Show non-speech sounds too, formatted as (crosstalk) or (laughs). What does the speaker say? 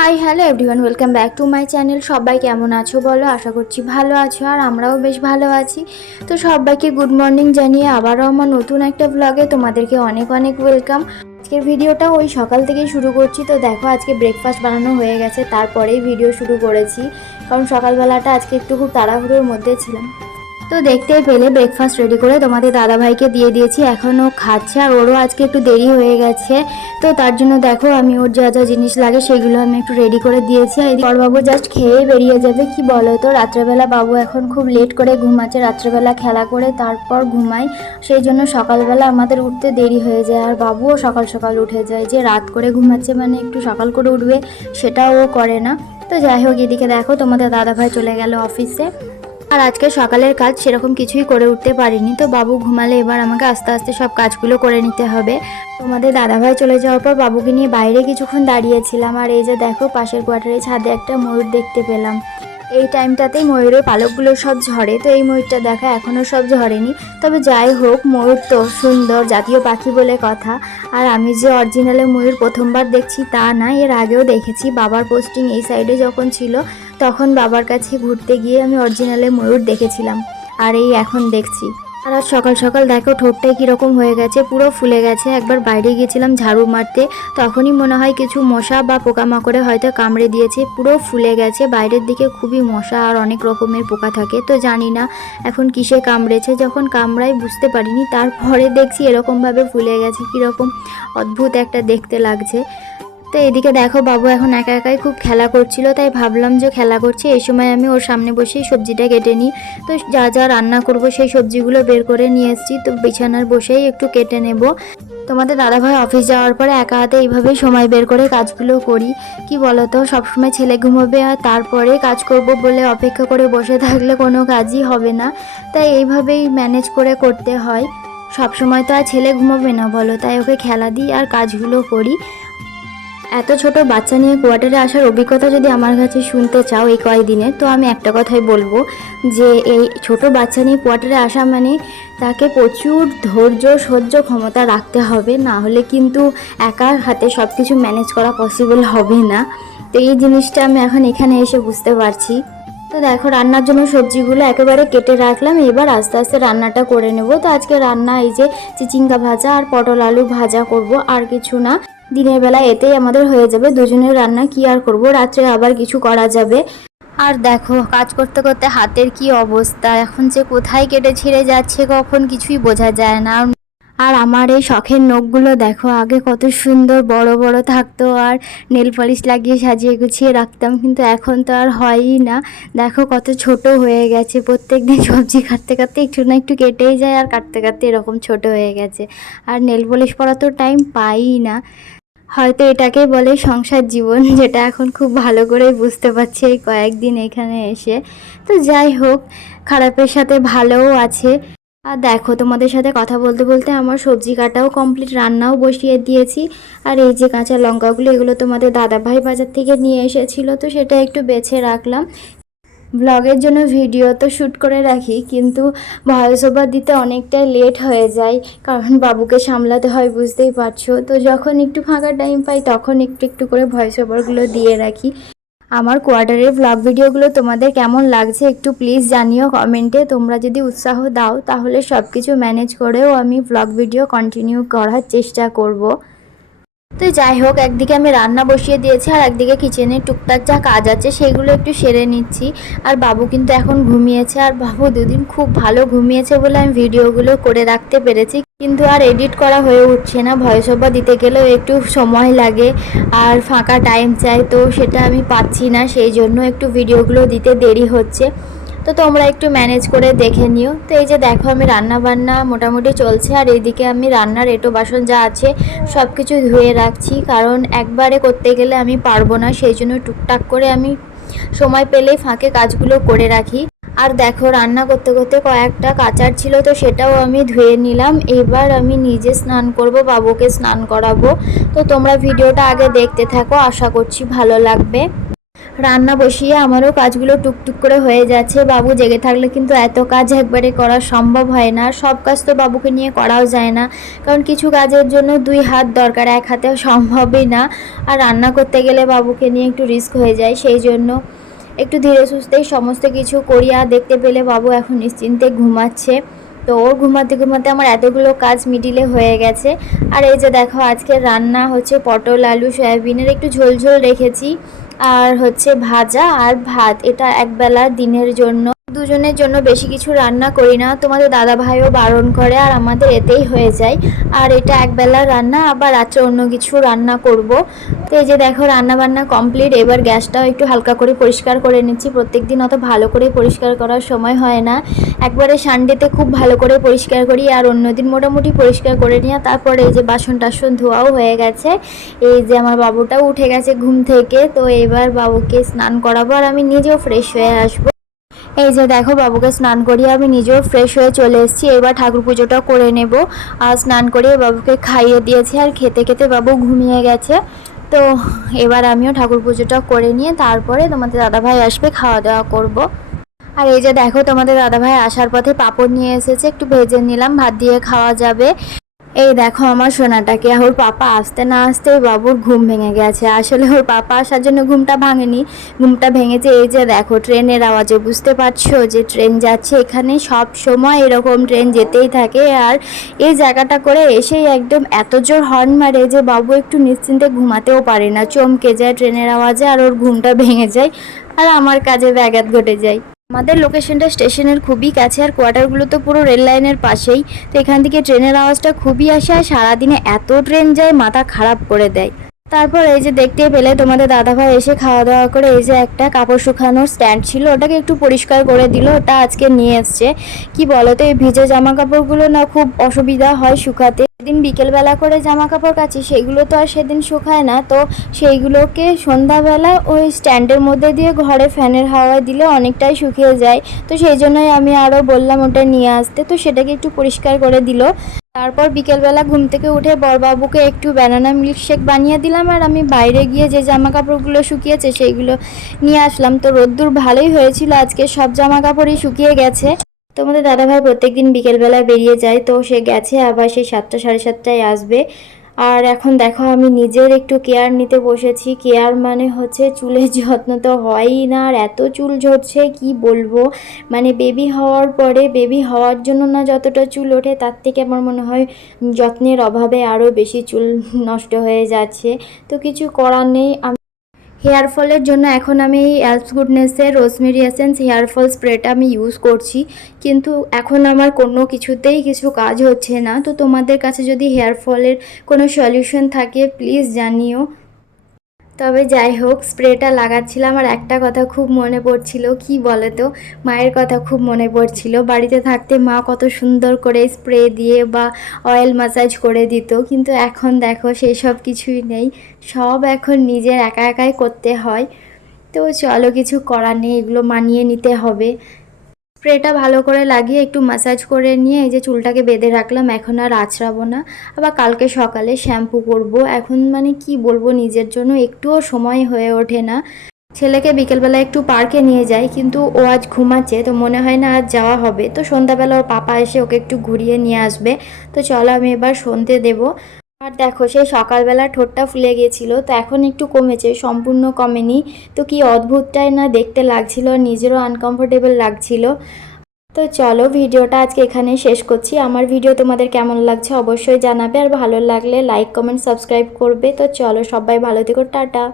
Hi hello everyone welcome back to my channel সবাই কেমন আছো বলো? আশা করছি ভালো আছো আর আমরাও বেশ ভালো আছি। তো সবাইকে গুড মর্নিং জানিয়ে আবারও আমার নতুন একটা ব্লগে তোমাদেরকে অনেক অনেক ওয়েলকাম আজকের ভিডিওটা ওই সকাল থেকেই শুরু করছি। তো দেখো, আজকে ব্রেকফাস্ট বানানো হয়ে গেছে, তারপরেই ভিডিও শুরু করেছি। কারণ সকালবেলাটা আজকে একটু খুব তাড়াহুড়োর মধ্যে ছিলাম। তো দেখতেই পেলে ব্রেকফাস্ট রেডি করে তোমাদের দাদাভাইকে দিয়ে দিয়েছি। এখনও খাচ্ছে আর ওরও আজকে একটু দেরি হয়ে গেছে। তো তার জন্য দেখো আমি ওর যা যা জিনিস লাগে সেগুলো আমি একটু রেডি করে দিয়েছি। আর বড়বাবু জাস্ট খেয়ে বেরিয়ে যাবে, কি বলো তো? রাত্রেবেলা বাবু এখন খুব লেট করে ঘুমাচ্ছে, রাত্রেবেলা খেলা করে তারপর ঘুমায় সেই জন্য সকালবেলা আমাদের উঠতে দেরি হয়ে যায় আর বাবুও সকাল সকাল উঠে যায়। যে রাত করে ঘুমাচ্ছে মানে একটু সকাল করে উঠবে সেটাও ও করে না। তো যাই হোক, এদিকে দেখো তোমাদের দাদাভাই চলে গেল অফিসে আর আজকে সকালের কাজ সেরকম কিছুই করে উঠতে পারিনি। তো বাবু ঘুমালে এবার আমাকে আস্তে আস্তে সব কাজগুলো করে নিতে হবে। তোমাদের দাদাভাই চলে যাওয়ার পর বাবুকে নিয়ে বাইরে কিছুক্ষণ দাঁড়িয়েছিলাম। আর এই যে দেখো, পাশের কোয়ার্টারে ছাদে একটা ময়ূর দেখতে পেলাম। এই টাইমটাতেই ময়ূরের পালকগুলো সব ঝরে। তো এই ময়ূরটা দেখা এখনও সব ঝরেনি। তবে যাই হোক, ময়ূর তো সুন্দর, জাতীয় পাখি বলে কথা। আর আমি যে অরিজিনালে ময়ূর প্রথমবার দেখছি তা না, এর আগেও দেখেছি। বাবার পোস্টিং এই সাইডে যখন ছিল তখন বাবার কাছে ঘুরতে গিয়ে আমি অরিজিনালে ময়ূর দেখেছিলাম। আর এই এখন দেখছি। আর আজ সকাল সকাল দেখো, ঠোঁটটাই কীরকম হয়ে গেছে, পুরো ফুলে গেছে। একবার বাইরে গিয়েছিলাম ঝাড়ু মারতে, তখনই মনে হয় কিছু মশা বা পোকামাকড়ে হয়তো কামড়ে দিয়েছে, পুরো ফুলে গেছে। বাইরের দিকে খুবই মশা আর অনেক রকমের পোকা থাকে, তো জানি না এখন কিসে কামড়েছে। যখন কামড়াই বুঝতে পারিনি, তারপরে দেখছি এরকমভাবে ফুলে গেছে, কীরকম অদ্ভুত একটা দেখতে লাগছে। তো এদিকে দেখো বাবু এখন একা একাই খুব খেলা করছিল, তাই ভাবলাম যে খেলা করছে। এই সময় আমি ওর সামনে বসেই সবজিটা কেটে নিই। তো যা যা রান্না করব সেই সবজিগুলো বের করে নিয়ে এসেছি। তো বিছানার বসেই একটু কেটে নেব। তোমাদের দাদাভাই অফিস যাওয়ার পরে একা হাতে এইভাবেই সময় বের করে কাজগুলো করি। কি বলতো, সবসময় ছেলে ঘুমাবে আর তারপরে কাজ করব বলে অপেক্ষা করে বসে থাকলে কোনো কাজই হবে না। তাই এইভাবেই ম্যানেজ করে করতে হয়। সব সময় তো আর ছেলে ঘুমাবে না বলো, তাই ওকে খেলা দিই আর কাজগুলো করি। এত ছোট বাচ্চা নিয়ে কোয়ার্টারে আসার অভিজ্ঞতা যদি আমার কাছে শুনতে চাও এই কয়েকদিনে, তো আমি একটা কথাই বলব যে এই ছোট বাচ্চা নিয়ে কোয়ার্টারে আসা মানে তাকে প্রচুর ধৈর্য, সহ্য ক্ষমতা রাখতে হবে। না হলে কিন্তু একার হাতে সব কিছু ম্যানেজ করা পসিবল হবে না। তো এই জিনিসটা আমি এখন এখানে এসে বুঝতে পারছি। তো দেখো, রান্নার জন্য সবজিগুলো একেবারে কেটে রাখলাম। এবার আস্তে আস্তে রান্নাটা করে নেব। তো আজকে রান্না এই যে চিচিঙ্গা ভাজা আর পটল আলু ভাজা করব, আর কিছু না। দিনের বেলা এতেই আমাদের হয়ে যাবে, দুজনের রান্না কি আর করব? রাত্রে আবার কিছু করা যাবে। আর দেখো, কাজ করতে করতে হাতের কি অবস্থা? এখন যে কোথায় কেটে ছিঁড়ে যাচ্ছে কখন কিছুই বোঝা যায় না। আর আমার এই শখের নখগুলো দেখো, আগে কত সুন্দর বড় বড় থাকতো, আর নেল পলিশ লাগিয়ে সাজিয়ে গুছিয়ে রাখতাম, কিন্তু এখন তো আর হয়ই না। দেখো কত ছোট হয়ে গেছে, প্রত্যেক দিন সবজি কাটতে কাটতে একটু না একটু কেটেই যায়, আর কাটতে কাটতে এরকম ছোট হয়ে গেছে। আর নেল পলিশ পরা তো টাইম পাই না। হয়তো এটাকেই বলে সংসার জীবন, (laughs) যেটা এখন খুব ভালো করেই বুঝতে পারছি এই কয়েকদিন এখানে এসে। তো যাই হোক, খারাপের সাথে ভালোও আছে। আর দেখো, তোমাদের সাথে কথা বলতে বলতে আমার সবজি কাটাও কমপ্লিট রান্নাও বসিয়ে দিয়েছি। আর এই যে কাঁচা লঙ্কাগুলো, এগুলো তোমাদের দাদাভাই বাজার থেকে নিয়ে এসেছিল, তো সেটা একটু বেছে রাখলাম। ব্লগের জন্য ভিডিও তো শ্যুট করে রাখি, কিন্তু ভয়েস ওভার দিতে অনেকটা লেট হয়ে যায়, কারণ বাবুকে সামলাতে হয়, বুঝতেই পারছ। তো যখন একটু ফাঁকা টাইম পাই, তখন একটু একটু করে ভয়েস ওভারগুলো দিয়ে রাখি। আমার কোয়ার্টারের ব্লগ ভিডিওগুলো তোমাদের কেমন লাগছে, একটু প্লিজ জানিও কমেন্টে তোমরা যদি উৎসাহ দাও, তাহলে সব কিছু ম্যানেজ করেও আমি ব্লগ ভিডিও কন্টিনিউ করার চেষ্টা করব। তো যাই হোক, একদিকে আমি রান্না বসিয়ে দিয়েছি আর একদিকে কিচেনের টুকটাক যা কাজ আছে সেগুলো একটু সেরে নিচ্ছি। আর বাবু কিন্তু এখন ঘুমিয়েছে আর বাবু দুদিন খুব ভালো ঘুমিয়েছে বলে আমি ভিডিওগুলো করে রাখতে পেরেছি। কিন্তু আর এডিট করা হয়ে উঠছে না, ভয়েস ওভার দিতে গেলেও একটু সময় লাগে আর ফাঁকা টাইম চাই, তো সেটা আমি পাচ্ছি না, সেই জন্য একটু ভিডিওগুলো দিতে দেরি হচ্ছে। তো তোমরা একটু ম্যানেজ করে দেখে নিও। তো এই যে দেখো আমি রান্না বান্না মোটামুটি চলছে, আর এইদিকে আমি রান্নার এটো বাসন যা আছে সব কিছু ধুয়ে রাখছি। কারণ একবারে করতে গেলে আমি পারব না, সেই জন্য টুকটাক করে আমি সময় পেলেই ফাঁকে কাজগুলো করে রাখি। আর দেখো রান্না করতে করতে কয়েকটা কাচার ছিল, তো সেটাও আমি ধুয়ে নিলাম। এবার আমি নিজে স্নান করব, বাবুকে স্নান করাবো। তো তোমরা ভিডিওটা আগে দেখতে থাকো, আশা করছি ভালো লাগবে। রান্না বসিয়ে আমারও কাজগুলো টুকটুক করে হয়ে যাচ্ছে। বাবু জেগে থাকলে কিন্তু এত কাজ একবারে করা সম্ভব হয় না। সব কাজ তো বাবুকে নিয়ে করাও যায় না। কারণ কিছু কাজের জন্য দুই হাত দরকার, এক হাতে সম্ভবই না। আর রান্না করতে গেলে বাবুকে নিয়ে একটু রিস্ক হয়ে যায়, সেই জন্য একটু ধীরে সুস্থেই সমস্ত কিছু করিয়া দেখতে পেলে বাবু এখন নিশ্চিন্তে ঘুমাচ্ছে। তো ওর ঘুমাতে ঘুমাতে আমার এতগুলো কাজ মিডিলে হয়ে গেছে। আর এই যে দেখো আজকে রান্না হচ্ছে পটল, আলু, সয়াবিনের একটু ঝোল ঝোল রেখেছি। আর হচ্ছে ভাজা আর ভাত। এটা একবেলা দিনের জন্য দুজনের জন্য বেশি কিছু রান্না করি না। তোমাদের দাদা ভাইও বারণ করে আর আমাদের এতেই হয়ে যায়। আর এটা একবেলা রান্না, আবার রাত্রে অন্য কিছু রান্না করব। তো এই যে দেখো রান্না বান্না কমপ্লিট এবার গ্যাসটাও একটু হালকা করে পরিষ্কার করে নিচ্ছি। প্রত্যেক দিন অত ভালো করে পরিষ্কার করার সময় হয় না। একবারে সানডেতে খুব ভালো করে পরিষ্কার করি, আর অন্যদিন মোটামুটি পরিষ্কার করে নিয়ে তারপরে এই যে বাসন টাসন ধোয়াও হয়ে গেছে। এই যে আমার বাবুটাও উঠে গেছে ঘুম থেকে। তো এবার বাবুকে স্নান করাবো, আর আমি নিজেও ফ্রেশ হয়ে আসব। এই যে দেখো বাবুকে স্নান করিয়ে আমি নিজেও ফ্রেশ হয়ে চলে এসেছি। এবার ঠাকুর পুজোটা করে নেব। আর স্নান করিয়ে বাবুকে খাইয়ে দিয়েছি আর খেতে খেতে বাবু ঘুমিয়ে গেছে। তো এবার আমিও ঠাকুর পুজোটা করে নিয়ে তারপরে তোমাদের দাদাভাই আসবে, খাওয়া দাওয়া করব। আর এই যে দেখো তোমাদের দাদাভাই আসার পথে পাঁপড় নিয়ে এসেছে। একটু ভেজে নিলাম, ভাত দিয়ে খাওয়া যাবে। এই দেখো আমার সোনাটাকে ওর পাপা আসতে না আসতেই বাবুর ঘুম ভেঙে গেছে। আসলে ওর পাপা আসার জন্য ঘুমটা ভাঙেনি। ঘুমটা ভেঙেছে এই যে দেখো, ট্রেনের আওয়াজে। বুঝতে পারছ যে ট্রেন যাচ্ছে এখানে? সব সময় এরকম ট্রেন যেতেই থাকে। আর এই জায়গাটা করে এসেই একদম এত জোর হর্ন মারে যে বাবু একটু নিশ্চিন্তে ঘুমাতেও পারে না। চমকে যায় ট্রেনের আওয়াজে আর ওর ঘুমটা ভেঙে যায়। আর আমার কাজে ব্যাঘাত ঘটে যায়। আমাদের লোকেশনটা স্টেশনের খুবই কাছে আর কোয়ার্টারগুলো তো পুরো রেল লাইনের পাশেই। তো এখান থেকে ট্রেনের আওয়াজটা খুবই আসে আর সারাদিনে এত ট্রেন যায়, মাথা খারাপ করে দেয়। তারপর এই যে দেখতে পেলে, তোমাদের দাদাভাই এসে খাওয়া দাওয়া করে এই যে একটা কাপড় শুকানোর স্ট্যান্ড ছিল, ওটাকে একটু পরিষ্কার করে দিল, ওটা আজকে নিয়ে এসছে। কি বলো তো এই ভিজে জামা কাপড়গুলো না খুব অসুবিধা হয় শুকাতে। সেদিন বিকেলবেলা করে জামা কাপড় কাচি, সেগুলো তো আর সেদিন শুকায় না। তো সেইগুলোকে সন্ধ্যাবেলা ওই স্ট্যান্ডের মধ্যে দিয়ে ঘরে ফ্যানের হাওয়ায় দিলে অনেকটাই শুকিয়ে যায়। তো সেই জন্যই আমি আরও বললাম ওটা নিয়ে আসতে। তো সেটাকে একটু পরিষ্কার করে দিল। তারপর বিকেলবেলা ঘুম থেকে উঠে বরবাবুকে একটু ব্যানানা মিল্কশেক বানিয়ে দিলাম। আর আমি বাইরে গিয়ে যে জামা কাপড়গুলো শুকিয়েছে, সেইগুলো নিয়ে আসলাম। তো রোদ্দুর ভালোই হয়েছিল। আজকে সব জামা কাপড়ই শুকিয়ে গেছে। তোমাদের দাদাভাই প্রত্যেকদিন বিকেলবেলায় বেরিয়ে যায়, তো সে গেছে আবার সেই সাতটা, সাড়ে সাতটায় আসবে। আর এখন দেখো আমি নিজের একটু কেয়ার নিতে বসেছি। কেয়ার মানে হচ্ছে চুলের যত্ন তো হয়ই না, আর এত চুল ঝরছে, কি বলব? মানে বেবি হওয়ার পরে বেবি হওয়ার জন্য না যতটা চুল ওঠে, তার থেকে আমার মনে হয় যত্নের অভাবে আরও বেশি চুল নষ্ট হয়ে যাচ্ছে। তো কিছু করার নেই হেয়ার ফলের জন্য এখন আমি এই অ্যালপস গুডনেসের রোজমেরি এসেন্স হেয়ার ফল স্প্রেটা আমি ইউজ করছি। কিন্তু এখন আমার কোনো কিছুতেই কিছু কাজ হচ্ছে না। তো তোমাদের কাছে যদি হেয়ার ফলের কোনো সলিউশন থাকে প্লিজ জানিও। তবে যাই হোক, স্প্রেটা লাগাচ্ছিলাম আর একটা কথা খুব মনে পড়ছিল, কি বলে তো? মায়ের কথা খুব মনে পড়ছিল। বাড়িতে থাকতে মা কত সুন্দর করে স্প্রে দিয়ে বা অয়েল মাসাজ করে দিত, কিন্তু এখন দেখো সেই সব কিছুই নেই। সব এখন নিজের একা একাই করতে হয়। তো চলো কিছু করার নেই, এগুলো মানিয়ে নিতে হবে। স্প্রেটা ভালো করে লাগিয়ে একটু মাসাজ করে নিয়ে এই যে চুলটাকে বেঁধে রাখলাম, এখন আর আঁচড়াবো না। আবার কালকে সকালে শ্যাম্পু করব। এখন মানে কি বলব, নিজের জন্য একটুও সময় হয়ে ওঠে না। ছেলেকে বিকেলবেলা একটু পার্কে নিয়ে যাই, কিন্তু ও আজ ঘুমাচ্ছে, তো মনে হয় না আজ যাওয়া হবে। তো সন্ধ্যাবেলা ওর পাপা এসে ওকে একটু ঘুরিয়ে নিয়ে আসবে। তো চলো আমি এবার সন্ধে দেবো। আর দেখো, সেই সকালবেলা ঠোঁটটা ফুলে গিয়েছিল, তো এখন একটু কমেছে, সম্পূর্ণ কমেনি। তো কি অদ্ভুতটাই না দেখতে লাগছিল, নিজেরও আনকমফোর্টেবল লাগছিল। তো চলো, ভিডিওটা আজকে এখানে শেষ করছি। আমার ভিডিও তোমাদের কেমন লাগছে অবশ্যই জানাবে, আর ভালো লাগলে লাইক কমেন্ট সাবস্ক্রাইব করবে। তো চলো, সবাই ভালো থেকো, টাটা।